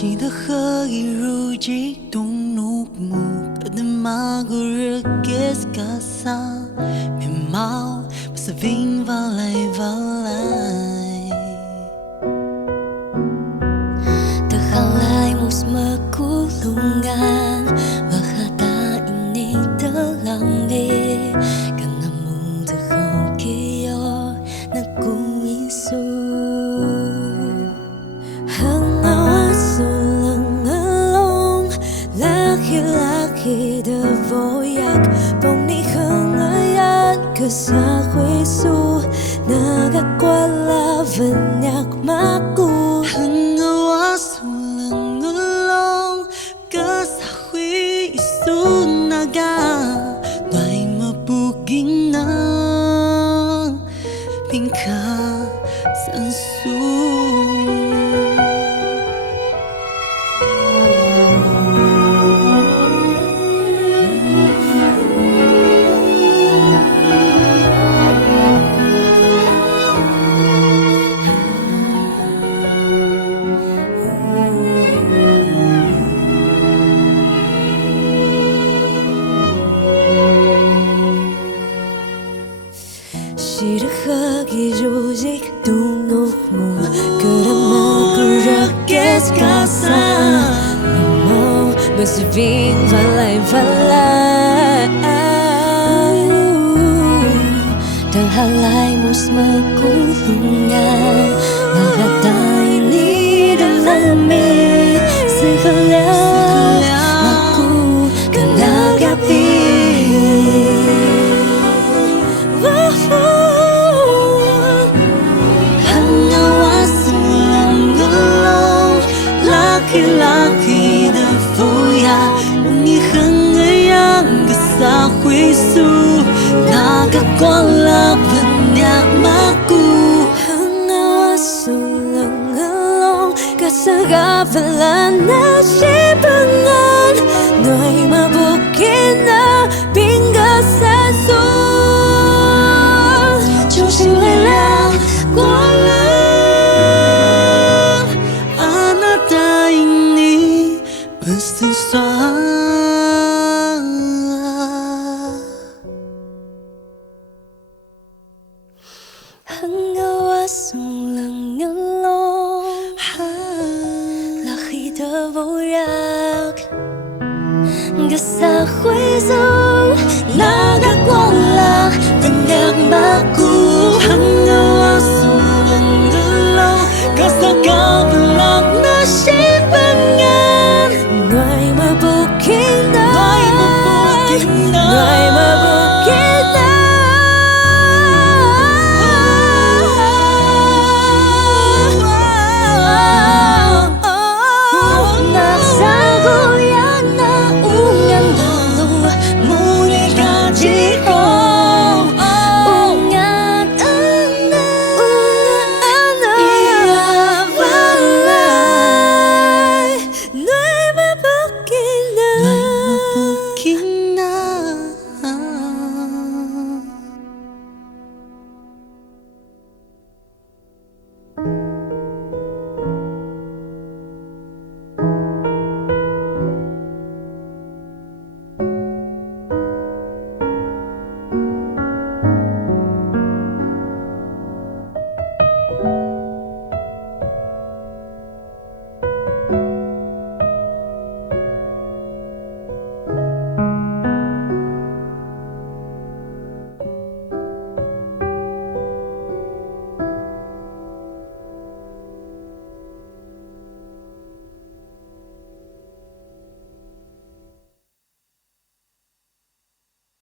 chỉ đã khơi ru chỉ tung nụ mù ở đêm mà gửi kết cả xa mềm màu sẽ vinh vào lại terhalai musma kulungan bahata ini terlambi karena mudah kau kio naku isu laki devoyak bông ni khengayat kesahuisu nagakwala venyak maku hangawas ulang kesahuisu naga nai mapuging na pingka sansu Shirahagi jujik tunukmu kerana kurakes kasa mau berseving valai terhalai musma kulungan bahata ini dalami sekalian aku kena gapi laki da fuya ni hangayang kesahuisu nagakwala banyak maku hangawasulong kasagapalan na sibangan noy mabukin na pinggasan su Chusing lang kwala Hangawasong lang ngalong laki devoyak gasahuizong nagakwala banyak maku